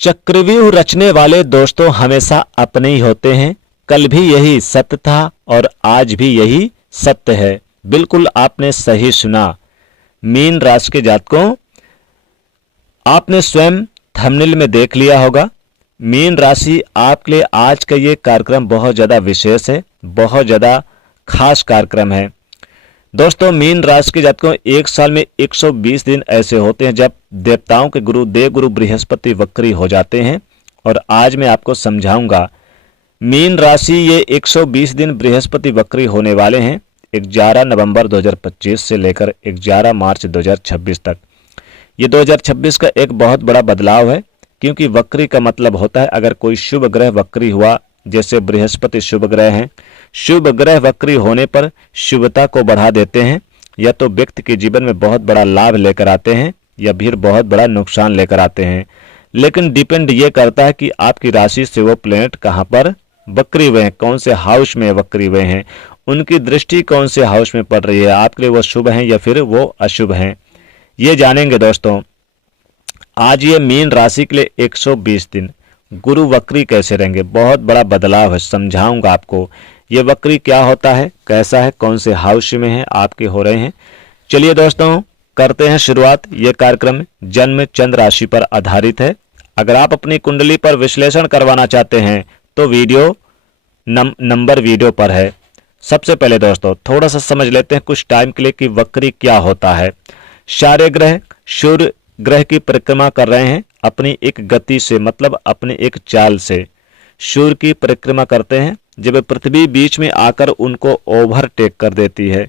चक्रव्यूह रचने वाले दोस्तों हमेशा अपने ही होते हैं। कल भी यही सत्य था और आज भी यही सत्य है। बिल्कुल आपने सही सुना। मीन राशि के जातकों, आपने स्वयं थंबनेल में देख लिया होगा। मीन राशि आपके लिए आज का ये कार्यक्रम बहुत ज़्यादा विशेष है, बहुत ज़्यादा खास कार्यक्रम है। दोस्तों, मीन राशि के जातकों, एक साल में 120 दिन ऐसे होते हैं जब देवताओं के गुरु देवगुरु बृहस्पति वक्री हो जाते हैं। और आज मैं आपको समझाऊंगा मीन राशि ये 120 दिन बृहस्पति वक्री होने वाले हैं 11 नवंबर 2025 से लेकर 11 मार्च 2026 तक। ये 2026 का एक बहुत बड़ा बदलाव है, क्योंकि वक्री का मतलब होता है अगर कोई शुभ ग्रह वक्री हुआ, जैसे बृहस्पति शुभ ग्रह हैं। शुभ ग्रह वक्री होने पर शुभता को बढ़ा देते हैं, या तो व्यक्ति के जीवन में बहुत बड़ा लाभ लेकर आते हैं या फिर बहुत बड़ा नुकसान लेकर आते हैं। लेकिन डिपेंड ये करता है कि आपकी राशि से वो प्लेनेट कहाँ पर वक्री हुए हैं, कौन से हाउस में वक्री हुए हैं, उनकी दृष्टि कौन से हाउस में पड़ रही है, आपके लिए वो शुभ हैं या फिर वो अशुभ हैं, ये जानेंगे। दोस्तों, आज ये मीन राशि के लिए 120 दिन गुरु वक्री कैसे रहेंगे, बहुत बड़ा बदलाव है, समझाऊंगा आपको ये वक्री क्या होता है, कैसा है, कौन से हाउस में है आपके हो रहे हैं। चलिए दोस्तों, करते हैं शुरुआत। ये कार्यक्रम जन्म चंद्र राशि पर आधारित है। अगर आप अपनी कुंडली पर विश्लेषण करवाना चाहते हैं तो वीडियो नंबर वीडियो पर है। सबसे पहले दोस्तों थोड़ा सा समझ लेते हैं कुछ टाइम के लिए कि वक्री क्या होता है। सारे ग्रह सूर्य ग्रह की परिक्रमा कर रहे हैं अपनी एक गति से, मतलब अपनी एक चाल से सूर्य की परिक्रमा करते हैं। जब पृथ्वी बीच में आकर उनको ओवरटेक कर देती है,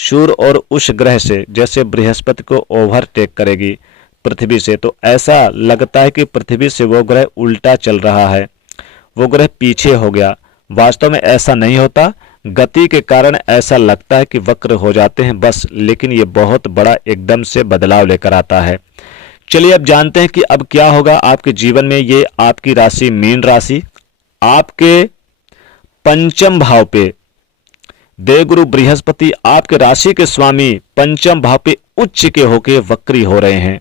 सूर्य और उस ग्रह से, जैसे बृहस्पति को ओवरटेक करेगी पृथ्वी से, तो ऐसा लगता है कि पृथ्वी से वो ग्रह उल्टा चल रहा है, वो ग्रह पीछे हो गया। वास्तव में ऐसा नहीं होता, गति के कारण ऐसा लगता है कि वक्र हो जाते हैं बस, लेकिन ये बहुत बड़ा एकदम से बदलाव लेकर आता है। चलिए अब जानते हैं कि अब क्या होगा आपके जीवन में। ये आपकी राशि मीन राशि, आपके पंचम भाव पे देवगुरु बृहस्पति आपके राशि के स्वामी पंचम भाव पे उच्च के होके वक्री हो रहे हैं।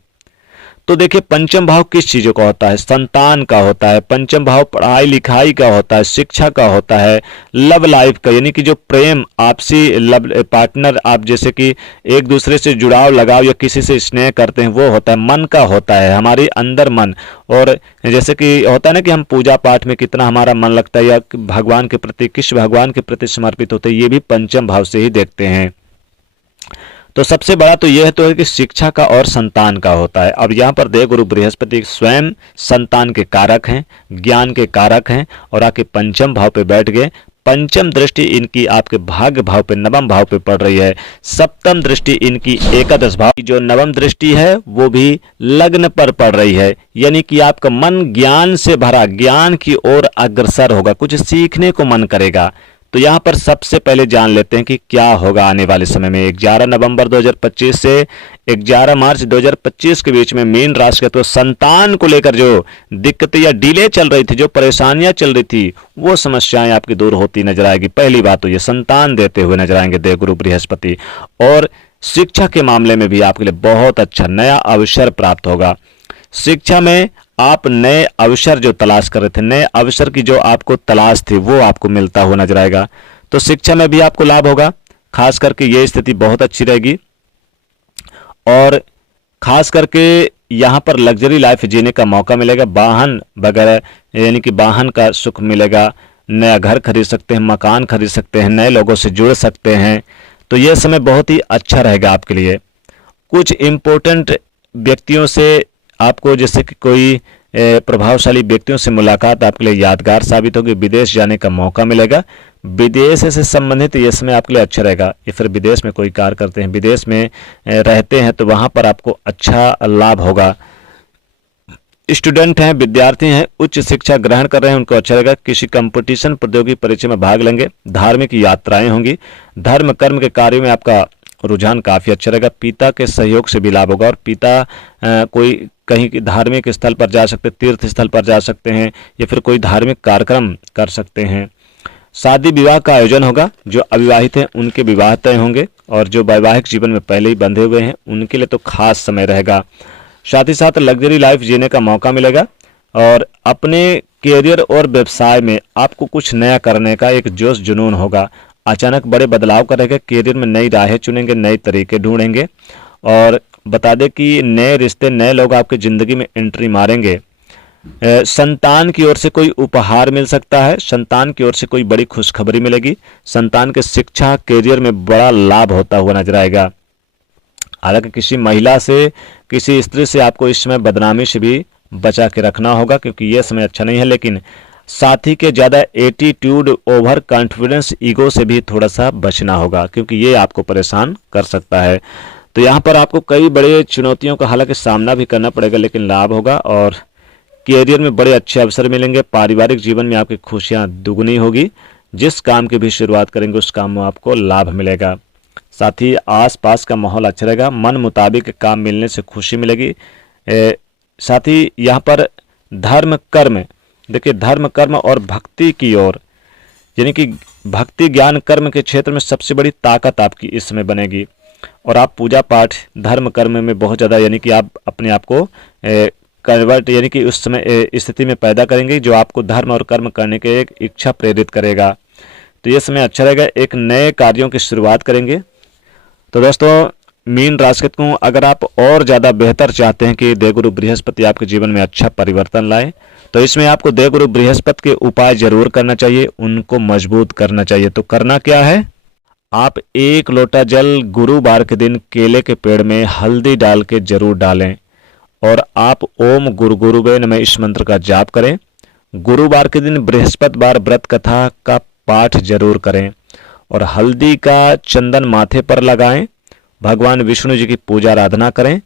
तो देखिए, पंचम भाव किस चीजों का होता है, संतान का होता है। पंचम भाव पढ़ाई लिखाई का होता है, शिक्षा का होता है, लव लाइफ का, यानी कि जो प्रेम, आपसी लव पार्टनर, आप जैसे कि एक दूसरे से जुड़ाव लगाव या किसी से स्नेह करते हैं, वो होता है। मन का होता है, हमारे अंदर मन। और जैसे कि होता है ना कि हम पूजा पाठ में कितना हमारा मन लगता है, या भगवान के प्रति, किस भगवान के प्रति समर्पित होते हैं, ये भी पंचम भाव से ही देखते हैं। तो सबसे बड़ा तो यह तो है कि शिक्षा का और संतान का होता है। अब यहाँ पर देवगुरु बृहस्पति स्वयं संतान के कारक हैं, ज्ञान के कारक हैं, और आके पंचम भाव पे बैठ गए। पंचम दृष्टि इनकी आपके भाग्य भाव पे, नवम भाव पे पड़ रही है। सप्तम दृष्टि इनकी एकादश भाव की जो नवम दृष्टि है वो भी लग्न पर पड़ रही है, यानी कि आपका मन ज्ञान से भरा, ज्ञान की ओर अग्रसर होगा, कुछ सीखने को मन करेगा। तो यहाँ पर सबसे पहले जान लेते हैं कि क्या होगा आने वाले समय में। 11 नवंबर 2025 से 11 मार्च 2025 के बीच में मीन राशि का, तो संतान को लेकर जो दिक्कतें या डिले चल रही थी, जो परेशानियां चल रही थी, वो समस्याएं आपकी दूर होती नजर आएगी। पहली बात तो ये संतान देते हुए नजर आएंगे देवगुरु बृहस्पति। और शिक्षा के मामले में भी आपके लिए बहुत अच्छा नया अवसर प्राप्त होगा। शिक्षा में आप नए अवसर जो तलाश कर रहे थे, नए अवसर की जो आपको तलाश थी, वो आपको मिलता हुआ नजर आएगा। तो शिक्षा में भी आपको लाभ होगा, खास करके ये स्थिति बहुत अच्छी रहेगी। और खास करके यहाँ पर लग्जरी लाइफ जीने का मौका मिलेगा, वाहन वगैरह, यानी कि वाहन का सुख मिलेगा, नया घर खरीद सकते हैं, मकान खरीद सकते हैं, नए लोगों से जुड़ सकते हैं। तो यह समय बहुत ही अच्छा रहेगा आपके लिए। कुछ इम्पोर्टेंट व्यक्तियों से आपको, जैसे कि कोई प्रभावशाली व्यक्तियों से मुलाकात आपके लिए यादगार साबित होगी। विदेश जाने का मौका मिलेगा, विदेश से संबंधित ये समय आपके लिए अच्छा रहेगा। या फिर विदेश में कोई कार्य करते हैं, विदेश में रहते हैं, तो वहाँ पर आपको अच्छा लाभ होगा। स्टूडेंट हैं, विद्यार्थी हैं, उच्च शिक्षा ग्रहण कर रहे हैं, उनको अच्छा रहेगा। किसी कंपटीशन प्रतियोगी परीक्षा में भाग लेंगे, धार्मिक यात्राएं होंगी, धर्म कर्म के कार्यों में आपका रुझान काफी अच्छा रहेगा। पिता के सहयोग से भी लाभ होगा, और पिता कोई कहीं धार्मिक स्थल पर जा सकते, तीर्थ स्थल पर जा सकते हैं, या फिर कोई धार्मिक कार्यक्रम कर सकते हैं। शादी विवाह का आयोजन होगा, जो अविवाहित हैं उनके विवाह तय होंगे, और जो वैवाहिक जीवन में पहले ही बंधे हुए हैं उनके लिए तो खास समय रहेगा। साथ ही साथ लग्जरी लाइफ जीने का मौका मिलेगा। और अपने कैरियर और व्यवसाय में आपको कुछ नया करने का एक जोश जुनून होगा। अचानक बड़े बदलाव करेंगे, कैरियर में नई राहें चुनेंगे, नए तरीके ढूंढेंगे। और बता दें कि नए रिश्ते, नए लोग आपकी ज़िंदगी में एंट्री मारेंगे। संतान की ओर से कोई उपहार मिल सकता है, संतान की ओर से कोई बड़ी खुशखबरी मिलेगी। संतान के शिक्षा कैरियर में बड़ा लाभ होता हुआ नजर आएगा। हालांकि किसी महिला से, किसी स्त्री से आपको इस समय बदनामी से भी बचा के रखना होगा, क्योंकि यह समय अच्छा नहीं है। लेकिन साथी के ज़्यादा एटीट्यूड, ओवर कॉन्फिडेंस, ईगो से भी थोड़ा सा बचना होगा, क्योंकि ये आपको परेशान कर सकता है। तो यहाँ पर आपको कई बड़े चुनौतियों का हालांकि सामना भी करना पड़ेगा, लेकिन लाभ होगा और कैरियर में बड़े अच्छे अवसर मिलेंगे। पारिवारिक जीवन में आपकी खुशियाँ दुगनी होगी। जिस काम की भी शुरुआत करेंगे उस काम में आपको लाभ मिलेगा। साथ ही आसपास का माहौल अच्छा रहेगा। मन मुताबिक काम मिलने से खुशी मिलेगी। साथ ही यहाँ पर धर्म कर्म, देखिए धर्म कर्म और भक्ति की ओर, यानी कि भक्ति ज्ञान कर्म के क्षेत्र में सबसे बड़ी ताकत आपकी इस समय बनेगी। और आप पूजा पाठ धर्म कर्म में बहुत ज़्यादा, यानी कि आप अपने आप को कन्वर्ट, यानी कि उस समय स्थिति में पैदा करेंगे जो आपको धर्म और कर्म करने के एक इच्छा प्रेरित करेगा। तो ये समय अच्छा रहेगा। एक नए कार्यों की शुरुआत करेंगे। तो दोस्तों, मीन राशि को अगर आप और ज़्यादा बेहतर चाहते हैं कि देवगुरु बृहस्पति आपके जीवन में अच्छा परिवर्तन लाए, तो इसमें आपको देवगुरु बृहस्पति के उपाय जरूर करना चाहिए, उनको मजबूत करना चाहिए। तो करना क्या है, आप 1 लोटा जल गुरुवार के दिन केले के पेड़ में हल्दी डाल के जरूर डालें और आप ओम गुरु गुरुवे नमः इस मंत्र का जाप करें। गुरुवार के दिन बृहस्पतिवार व्रत कथा का पाठ जरूर करें और हल्दी का चंदन माथे पर लगाएं। भगवान विष्णु जी की पूजा आराधना करें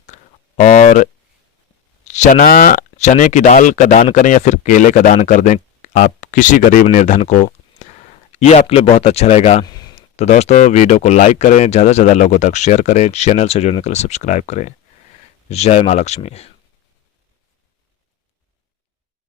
और चने की दाल का दान करें या फिर केले का दान कर दें आप किसी गरीब निर्धन को। ये आपके लिए बहुत अच्छा रहेगा। तो दोस्तों, वीडियो को लाइक करें, ज़्यादा से ज़्यादा लोगों तक शेयर करें, चैनल से जुड़ने के लिए सब्सक्राइब करें। जय माँ लक्ष्मी।